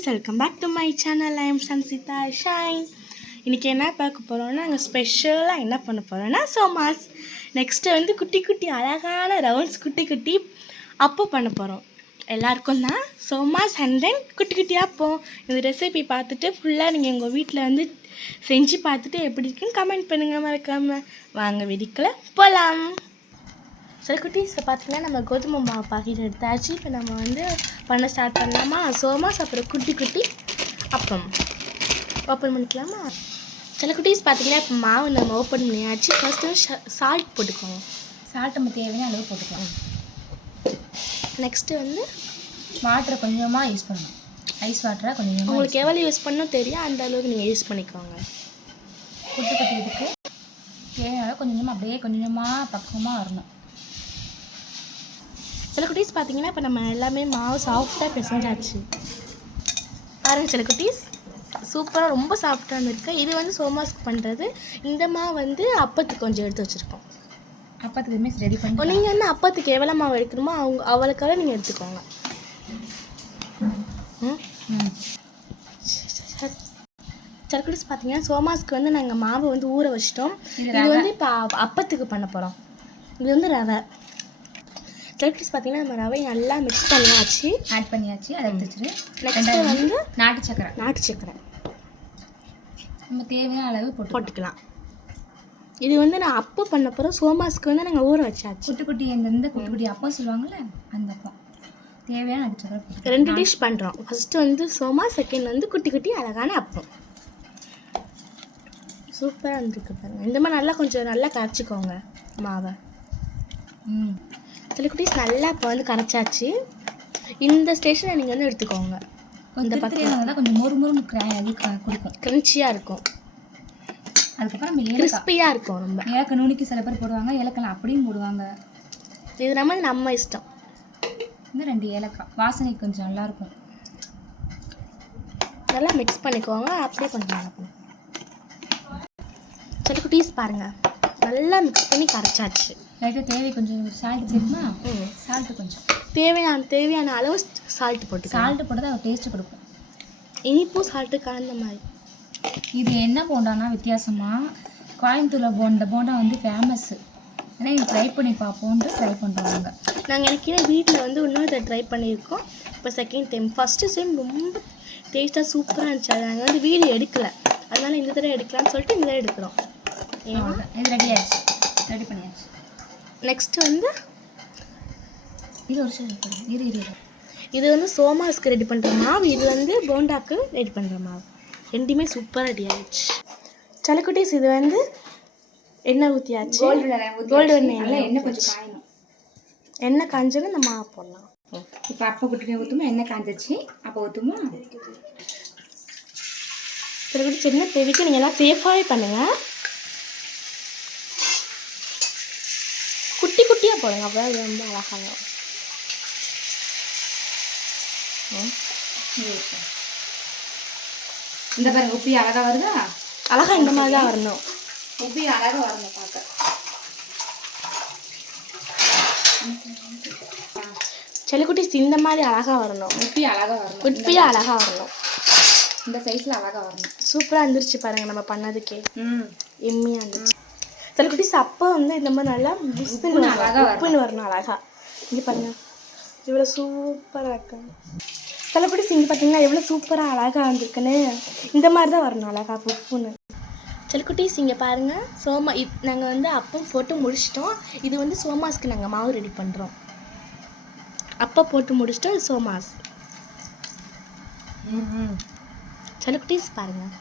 குட்டீஸ் welcome back to my channel. I am Sanchita Shine. இன்றைக்கி என்ன பார்க்க போகிறோன்னா, நாங்கள் ஸ்பெஷலாக என்ன பண்ண போகிறோன்னா சோமாஸ். நெக்ஸ்ட்டு வந்து குட்டி குட்டி அழகான ரவுண்ட்ஸ் குட்டி குட்டி அப்போ பண்ண போகிறோம். எல்லாருக்கும் தான் சோமாஸ் அண்ட் தென் குட்டி குட்டியாக அப்போ. இந்த ரெசிபி பார்த்துட்டு ஃபுல்லாக நீங்கள் எங்கள் வீட்டில் வந்து செஞ்சு பார்த்துட்டு எப்படி இருக்குன்னு கமெண்ட் பண்ணுங்கள் மறக்காமல். வாங்க வெடிக்கல போகலாம். சரி குட்டீஸ், பார்த்தீங்கன்னா நம்ம கோதுமை மாவு பாக்கெட் எடுத்தாச்சு. இப்போ நம்ம வந்து பண்ண ஸ்டார்ட் பண்ணலாமா? சோமாஸ் அப்புறம் குட்டி குட்டி அப்பம் ஓப்பன் பண்ணிக்கலாமா? சில குட்டீஸ் பார்த்தீங்கன்னா இப்போ மாவு நம்ம ஓப்பன் பண்ணியாச்சு. ஃபஸ்ட்டு சால்ட் போட்டுக்கோங்க. சால்ட் நம்ம தேவையான அளவு போட்டுக்கலாம். நெக்ஸ்ட்டு வந்து வாட்டரை கொஞ்சமாக யூஸ் பண்ணணும். ஐஸ் வாட்டரை கொஞ்சம் உங்களுக்கு எவ்வளோ யூஸ் பண்ணணும் தெரியும், அந்த அளவுக்கு நீங்கள் யூஸ் பண்ணிக்கோங்க. குட்டி குட்டி இதுக்கு தேவையான கொஞ்சமாக அப்படியே கொஞ்சமாக பக்குவமாக வரணும். சில குட்டீஸ் பார்த்தீங்கன்னா இப்போ நம்ம எல்லாமே மாவு சாஃப்டாக பிசைஞ்சாச்சு பாருங்கள். சில குட்டீஸ் சூப்பராக ரொம்ப சாஃப்டாக இருக்குது. இது வந்து சோமாஸ்க்கு பண்ணுறது. இந்த மாவு வந்து அப்பத்துக்கு கொஞ்சம் எடுத்து வச்சுருக்கோம். அப்பத்துக்குமே ரெடி பண்ணி நீங்கள் வந்து அப்பத்துக்கு எவ்வளோ மாவு எடுக்கணுமோ அவளுக்காக நீங்கள் எடுத்துக்கோங்க. சில குட்டீஸ் பார்த்தீங்கன்னா சோமாஸ்க்கு வந்து நாங்கள் மாவு வந்து ஊற வச்சிட்டோம். இது வந்து இப்போ அப்பத்துக்கு பண்ண போகிறோம். இது வந்து ரவை. சிலக்குட்டீஸ் பார்த்தீங்கன்னா நம்ம ரவை நல்லா மிக்ஸ் ஆட் பண்ணியாச்சு. அதை எடுத்துச்சு. நெக்ஸ்ட்டு வந்து நாட்டு சக்கரை நம்ம தேவையான அளவு போட்டுக்கலாம். இது வந்து நான் அப்போ பண்ண போகிறோம். சோமாஸ்க்கு வந்து நாங்கள் ஊற வச்சாச்சு. குட்டி குட்டி இந்த குட்டி குட்டி அப்பம் சொல்லுவாங்கள்ல, அந்த அப்பம் தேவையான நாட்டு சக்கரை 2 டிஷ் பண்ணுறோம். ஃபஸ்ட்டு வந்து சோமா, செகண்ட் வந்து குட்டி குட்டி அழகான அப்பம். சூப்பராக இருந்துருக்கு பாருங்கள். இந்த மாதிரி நல்லா கொஞ்சம் நல்லா கரைச்சிக்கோங்க மாவை. சில குட்டீஸ் நல்லா இப்போ வந்து கரைச்சாச்சு. இந்த ஸ்டேஷனை நீங்கள் வந்து எடுத்துக்கோங்க. இந்த பக்கம் கொஞ்சம் மொறுமொறுன்னு கொடுக்கும், கிரன்ச்சியாக இருக்கும். அதுக்கப்புறம் நம்ம கிறிஸ்பியாக இருக்கும். ரொம்ப ஏலக்காய் நுணுக்கி சில பேர் போடுவாங்க, ஏலக்காய் அப்படியும் போடுவாங்க. இது நம்ம இஷ்டம். இந்த 2 ஏலக்காய் வாசனைக்கு கொஞ்சம் நல்லாயிருக்கும். நல்லா மிக்ஸ் பண்ணிக்கோங்க. அப்படியே கொஞ்சம் நல்லா பண்ணுங்க. சில குட்டீஸ் பாருங்கள் நல்லா மிக்ஸ் பண்ணி கரைச்சாச்சு. லைட்டாக தேவை கொஞ்சம் சால்ட் சேர்த்துனா சால்ட்டு கொஞ்சம் தேவையான அளவு சால்ட் போட்டு போட்டு தான் டேஸ்ட்டு கொடுக்கும். இனிப்பும் சால்ட்டு கலந்த மாதிரி. இது என்ன போண்டானா வித்தியாசமாக கோயம்புத்தூரில் போண்டா வந்து ஃபேமஸ்ஸு. ஏன்னா இது ட்ரை பண்ணி பார்ப்போன்ட்டு ட்ரை பண்ணுறாங்க. நாங்கள் எனக்கு வீட்டில் வந்து இன்னொரு ட்ரை பண்ணியிருக்கோம். இப்போ செகண்ட் டைம். ஃபஸ்ட்டு டைம் ரொம்ப டேஸ்ட்டாக சூப்பராக இருந்துச்சு. அதை நாங்கள் வந்து வீடியோ எடுக்கலை. அதனால் இந்த தடவை எடுக்கலாம்னு சொல்லிட்டு இந்த தடவை எடுக்கிறோம். இது ரெடி பண்ணியாச்சு. நெக்ஸ்ட்டு வந்து இது வந்து சோமாஸ்க்கு ரெடி பண்ணுற மாவு. இது வந்து போண்டாக்கு ரெடி பண்ணுற மாவு. ரெண்டுமே சூப்பராக ரெடி ஆகிடுச்சு. சலக்குட்டீஸ் இது வந்து எண்ணெய் ஊற்றியாச்சு. கோல்டு எண்ணெய் கொஞ்சம் காயணும். எண்ணெய் காஞ்சோன்னு இந்த மாவு போடலாம். இப்போ அப்போ குட்டி ஊற்றுமா, எண்ணெய் காஞ்சிச்சு. அப்போ ஊற்றுமா சலக்குட்டி சின்ன தேவைக்கு நீங்கள் எல்லாம் சேஃபாகவே பண்ணுங்கள். குட்டி குட்டியாக போடுங்க. அப்போ அது ரொம்ப அழகாக வரும். இந்த பாருங்க உப்பி அழகாக வருதா? அழகாக இந்த மாதிரி தான் வரணும். உப்பி அழகாக வரணும் பார்க்க. செல்லக்குட்டீஸ் இந்த மாதிரி அழகாக வரணும். உப்பியாக அழகாக வரணும். இந்த சைஸில் அழகாக வரணும். சூப்பராக இருந்துருச்சு பாருங்கள் நம்ம பண்ணதுக்கே. எம்மியாக இருந்துச்சு. சில குட்டீஸ் அப்போ வந்து இந்த மாதிரி நல்லா உப்புன்னு வரணும் அழகா. இங்கே பாருங்கள் இவ்வளோ சூப்பராக இருக்கு. சில குட்டீஸ் இங்கே பார்த்தீங்கன்னா எவ்வளோ சூப்பராக அழகாக இருந்துருக்குன்னு. இந்த மாதிரி தான் வரணும் அழகா உப்புன்னு. சில குட்டீஸ் இங்கே பாருங்கள் நாங்கள் வந்து அப்பம் போட்டு முடிச்சிட்டோம். இது வந்து சோமாஸ்க்கு நாங்கள் மாவு ரெடி பண்ணுறோம். அப்போ போட்டு முடிச்சிட்டோம். இது சோமாஸ். சில குட்டீஸ் பாருங்கள்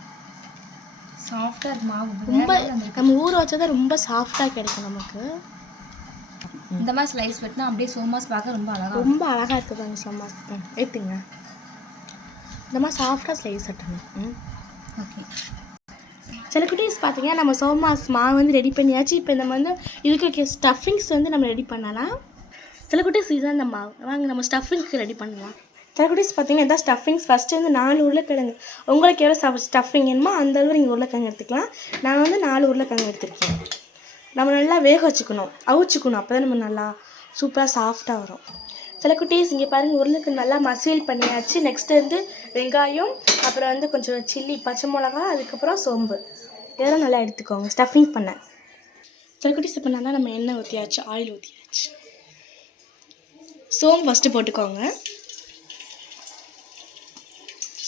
சாஃப்டாக இருக்கு மாவு. ரொம்ப நம்ம ஊற வச்சா தான் ரொம்ப சாஃப்டாக கிடைக்கும் நமக்கு. இந்த மாதிரி ஸ்லைஸ் வெட்டினா அப்படியே சோமாஸ் பார்க்க ரொம்ப அழகாக இருக்குது பாருங்க சோமாஸ். எடுத்துங்க. இந்த மாதிரி சாஃப்டாக ஸ்லைஸ் வெட்டணும். ஓகே. சில குட்டீஸ் பார்த்தீங்கன்னா நம்ம சோமாஸ் மாவு வந்து ரெடி பண்ணியாச்சு. இப்போ நம்ம வந்து இதுக்கு ஸ்டஃபிங்ஸ் வந்து நம்ம ரெடி பண்ணலாம். சில குட்டீஸ் இதுதான் இந்த மாவு. வாங்க நம்ம ஸ்டஃபிங்க்கு ரெடி பண்ணலாம். சில குட்டீஸ் பார்த்தீங்கன்னா இதான் ஸ்டஃபிங்ஸ். ஃபஸ்ட்டு வந்து 4 உருளைக்கிழங்கு. உங்களுக்கு எவ்வளோ ஸ்டஃபிங் வேணுமோ அந்த அளவு நீங்கள் உருளைக்கிழங்கு எடுத்துக்கலாம். நான் வந்து 4 உருளைக்கிழங்கு எடுத்துருக்கேன். நம்ம நல்லா வேக வச்சுக்கணும், அவிச்சுக்கணும். அப்போ தான் நம்ம நல்லா சூப்பராக சாஃப்டாக வரும். சில குட்டீஸ் இங்கே பாருங்கள் உருளைக்கிழங்கு நல்லா மசியல் பண்ணியாச்சு. நெக்ஸ்ட்டு வந்து வெங்காயம், அப்புறம் வந்து கொஞ்சம் சில்லி, பச்சை மிளகா, அதுக்கப்புறம் சோம்பு இதெல்லாம் நல்லா எடுத்துக்கோங்க ஸ்டஃபிங் பண்ண. சில குட்டீஸ் இப்போ நல்லா நம்ம எண்ணெய் ஊற்றியாச்சு, ஆயில் ஊற்றியாச்சு. சோம்பு ஃபஸ்ட்டு போட்டுக்கோங்க.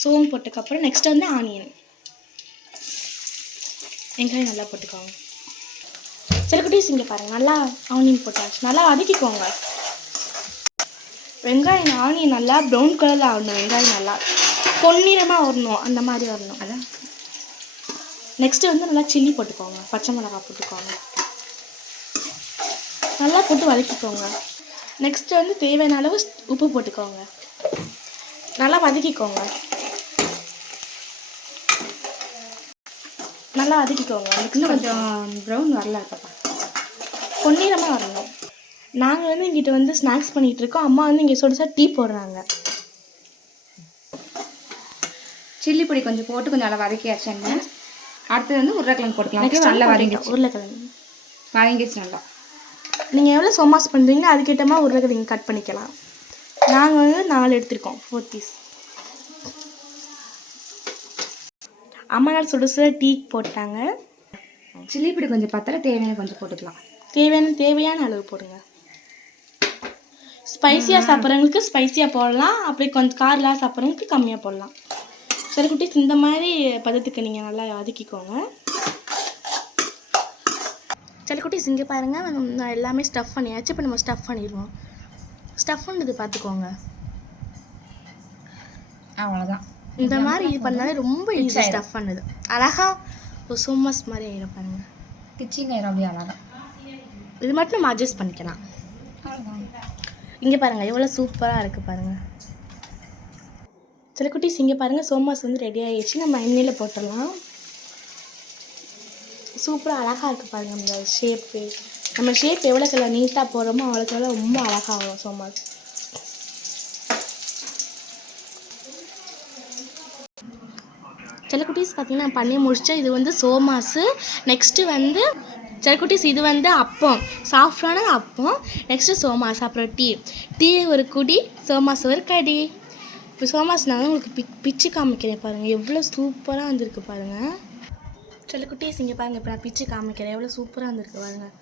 சோம்பு போட்டதுக்கப்புறம் நெக்ஸ்ட்டு வந்து ஆனியன், வெங்காயம் நல்லா போட்டுக்கோங்க. சில குட்டீஸ் இங்கே பாருங்கள் நல்லா ஆனியன் போட்டாச்சு, நல்லா வதக்கிக்கோங்க. வெங்காயம் ஆனியன் நல்லா ப்ரௌன் கலரில் ஆகணும். வெங்காயம் நல்லா பொன்னிறமாக வரணும், அந்த மாதிரி வரணும். அதான் நெக்ஸ்ட்டு வந்து நல்லா சில்லி போட்டுக்கோங்க, பச்சை மிளகாய் போட்டுக்கோங்க, நல்லா போட்டு வதக்கிக்கோங்க. நெக்ஸ்ட்டு வந்து தேவையான அளவு உப்பு போட்டுக்கோங்க, நல்லா வதக்கிக்கோங்க. நல்லா வதக்கிக்கோங்க. நெக்ஸ்ட் கொஞ்சம் ப்ரௌன் வரல இருக்கப்பா, பொன்னிறமாக வரணும். நாங்கள் வந்து இங்கிட்ட வந்து ஸ்நாக்ஸ் பண்ணிகிட்ருக்கோம். அம்மா வந்து இங்கே சுடுசா டீ போடுறாங்க. சில்லி பொடி கொஞ்சம் போட்டு கொஞ்சம் நல்லா வதக்கியாச்சு எண்ணெய். அடுத்தது வந்து உருளைக்கிழங்கு போட்டுக்கலாம். நல்லா வதங்கிடுச்சு. உருளைக்கிழங்கு வதங்கிடுச்சு நல்லா. நீங்கள் எவ்வளோ சோமாஸ் பண்ணுறீங்களோ அதுக்கேற்ற மாதிரி உருளைக்கிழங்கு கட் பண்ணிக்கலாம். நாங்கள் வந்து 4 எடுத்துருக்கோம், 4 பீஸ். அம்மா நாள் சுடுசுல டீ போட்டாங்க. சில்லி பொடி கொஞ்சம் பத்தல, தேவையான கொஞ்சம் போட்டுக்கலாம். தேவையான அளவு போடுங்க. ஸ்பைஸியாக சாப்பிட்றவங்களுக்கு ஸ்பைஸியாக போடலாம், அப்படி கொஞ்சம் காரெலாம் சாப்பிட்றவங்களுக்கு கம்மியாக போடலாம். சில குட்டீஸ் இந்த மாதிரி பதத்துக்கு நீங்கள் நல்லா வதக்கிக்கோங்க. சில குட்டீஸ் இங்கே பாருங்கள், நான் எல்லாமே ஸ்டஃப் பண்ணியாச்சு. இப்போ நம்ம ஸ்டஃப் பண்ணிடுவோம். ஸ்டஃப் பண்ணது பார்த்துக்கோங்க. அவ்வளோதான். இந்த மாதிரி இது பண்ணாலே ரொம்ப ஈஸி ஸ்டஃப் பண்ணது. அழகாக ஒரு சோமாஸ் மாதிரி ஆகிடும் பாருங்கள். டிச்சிங் ஆயிரும் அப்படியே அழகாக. இது மட்டும் நம்ம அட்ஜஸ்ட் பண்ணிக்கலாம். இங்கே பாருங்கள் எவ்வளோ சூப்பராக இருக்குது பாருங்கள். சில குட்டீஸ் இங்கே பாருங்கள் சோமாஸ் வந்து ரெடி ஆகிடுச்சு. நம்ம எண்ணெயில் போட்டுடலாம். சூப்பராக அழகாக இருக்குது பாருங்கள். இந்த ஷேப்பு, நம்ம ஷேப் எவ்வளோக்கு நீட்டாக போடுறோமோ அவ்வளோக்கு ரொம்ப அழகாகும் சோமாஸ். சில குட்டீஸ் பார்த்திங்கன்னா பண்ணி முடிச்சா இது வந்து சோமாஸு. நெக்ஸ்ட்டு வந்து சில குட்டீஸ் இது வந்து அப்பம், சாஃப்டான அப்பம். நெக்ஸ்ட்டு சோமாஸ், அப்புறம் டீ ஒரு குடி, சோமாஸ் ஒரு கடி. இப்போ சோமாஸ் நான் உங்களுக்கு பிச்சு காமிக்கிறேன் பாருங்கள், எவ்வளோ சூப்பராக வந்திருக்கு பாருங்கள். சில குட்டீஸ் இங்கே பாருங்கள், இப்போ நான் பிச்சு காமிக்கிறேன், எவ்வளோ சூப்பராக வந்திருக்கு பாருங்கள்.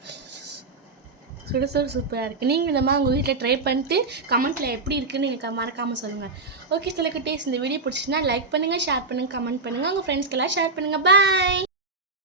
சுட சூப்பராக இருக்குது. நீங்கள் இந்த மாதிரி உங்கள் வீட்டில் ட்ரை பண்ணிட்டு கமெண்ட்டில் எப்படி இருக்குன்னு எனக்கு மறக்காமல் சொல்லுங்கள். ஓகே சில குட்டீஸ், இந்த வீடியோ பிடிச்சின்னா லைக் பண்ணுங்கள், ஷேர் பண்ணுங்கள், கமெண்ட் பண்ணுங்கள், உங்கள் ஃப்ரெண்ட்ஸ்க்கெல்லாம் ஷேர் பண்ணுங்கள். பாய்.